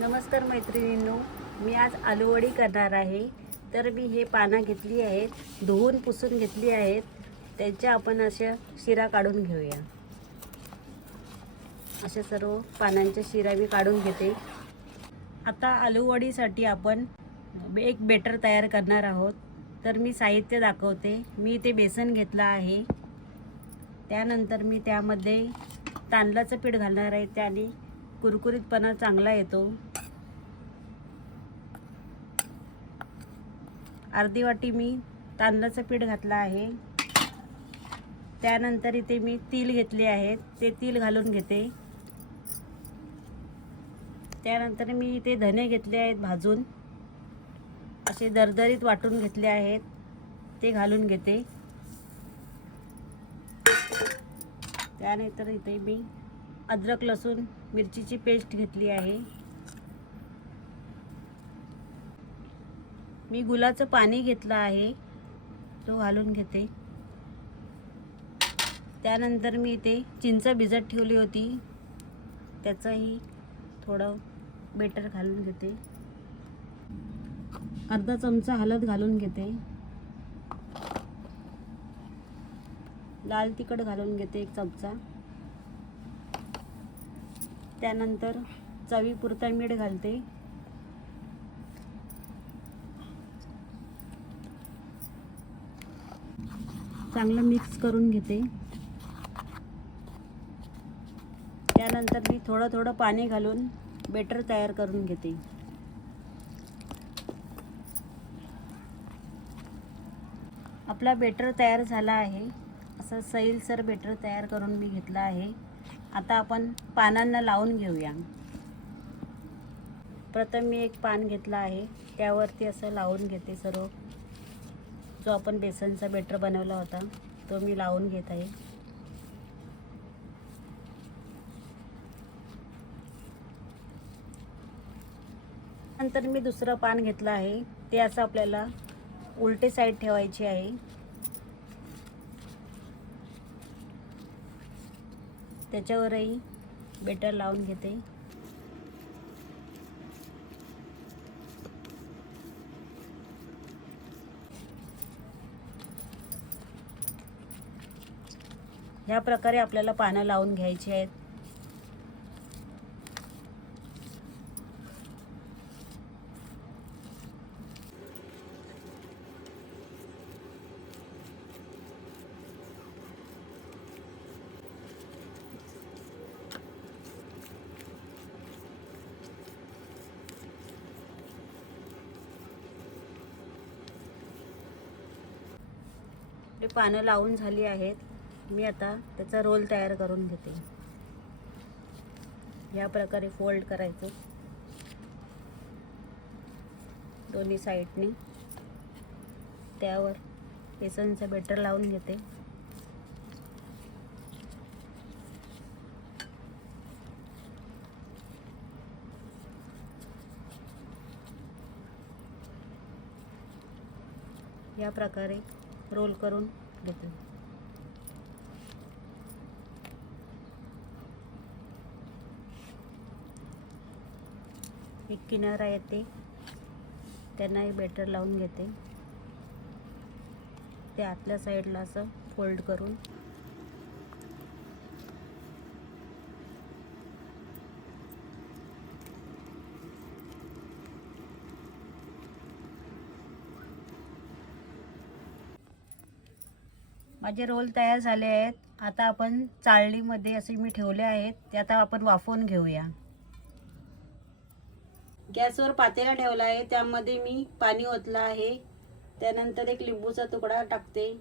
नमस्कार मैत्रिणींनो मी आज आलूवडी करणार आहे. तर मी हे पानं घेतली आहेत धुवून पुसून घेतली आहेत. त्यांच्या आपण अशा शिरा काढून घेऊया. अशा सर्व पानांच्या शिरा मी काढून घेते. आता आलूवडीसाठी आपण एक बेटर तयार करणार आहोत. तर मी साहित्य दाखवते. मी ते बेसन घेतलं आहे. त्यानंतर मी त्यामध्ये तांदळाचं पीठ घालणार आहे. त्याने कुरकुरीतपणा चांगला येतो. अर्धी वाटी मी तांदळाचं पीठ घातलं आहे. त्यानंतर इथे मी तीळ घेतले आहेत. ते तीळ घालून घेते. त्यानंतर मी इथे धने घेतले आहेत भाजून. असे दरदरीत वाटून घेतले आहेत. ते घालून घेते. त्यानंतर इथे मी अद्रक लसूण मिरचीची पेस्ट घेतली आहे. मी गुलाचं पाणी घेतलं आहे. तो घालून घेते. त्यानंतर मी इथे चिंच भिजत ठेवली होती. त्याचंही थोडं बेटर घालून घेते. अर्धा चमचा हळद घालून घेते. लाल तिखट घालून घेते एक चमचा. त्यानंतर चवीपुरता मीठ घालते. चांगलं मिक्स करून घेते. त्यानंतर मी थोडं थोडं पाणी घालून बेटर तयार करून घेते. आपला बेटर तयार झाला आहे. असं सैलसर बेटर तयार करून मी घेतला आहे. आता आपण पानांना लावून घेऊया. प्रथम मी एक पान घेतलं आहे. त्यावरती असं लावून घेते सर्व. जो आपण बेसनचा बेटर बनवला होता तो मी लावून घेत आहे. नंतर मी दुसरं पान घेतलं आहे ते असं आपल्याला उलटे साईड ठेवायची आहे. त्याच्यावरही बेटर लावून घेते. ह्या प्रकारे आपल्याला पानं लावून घ्यायची आहेत. पानं लावून झाली आहेत. मी आता त्याचा रोल तयार करून घेते. या प्रकारे फोल्ड करायचं. दोन्ही साईडने. त्यावर बेसनचं बेटर लावून घेते. या प्रकारे रोल करून घेते. एक किनारा येते. त्यांनाही बेटर लावून घेते. ते आतल्या साईडला असं फोल्ड करून. माझे रोल तयार झाले आहेत. आता आपण चाळणीमध्ये असे मी ठेवले आहेत. ते आता आपण वाफवून घेऊया. गॅसवर पातेला ठेवला आहे. त्यामध्ये मी पाणी ओतलं आहे. त्यानंतर एक लिंबूचा तुकडा टाकते.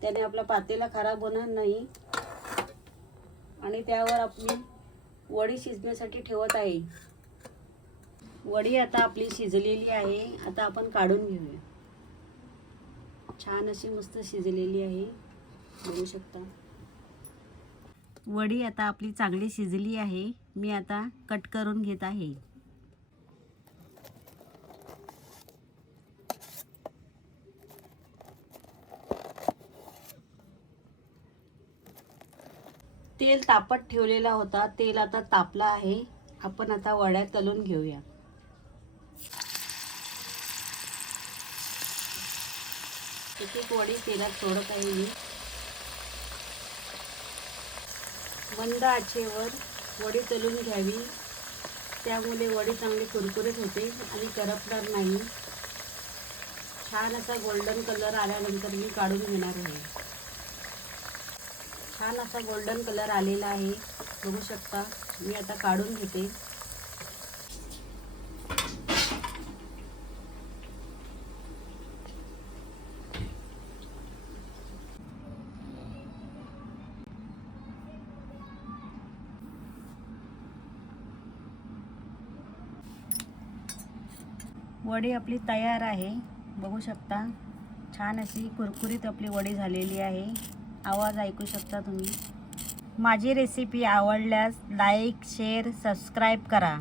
त्याने आपला पातेला खराब होणार नाही. आणि त्यावर आपली वडी शिजण्यासाठी ठेवत आहे. वडी आता आपली शिजलेली आहे. आता आपण काढून घेऊया. छान अशी मस्त शिजलेली आहे. बघू शकता. वडी आता आपली चांगली शिजली आहे. मी आता कट करून घेत आहे. तेल तापत ठेवलेला होता. तेल आता तापला आहे. आपण आता वड्या तलून घेऊया. एक एक वडी तेलात सोडत आहे मी. मंद आचेवर वडी तलून घ्यावी. त्यामुळे वडी चांगली कुरकुरीत होते आणि करपणार नाही. छान असा गोल्डन कलर आल्यानंतर मी काढून घेणार आहे. छान असा गोल्डन कलर आलेला आहे. बघू शकता. मी आता काढून घेते. वडी आपली तयार आहे. बघू शकता. छान अशी कुरकुरीत आपली वडी झालेली आहे. आवाज ऐकू शकता तुम्ही. माझी रेसिपी आवडल्यास लाईक शेअर सबस्क्राईब करा.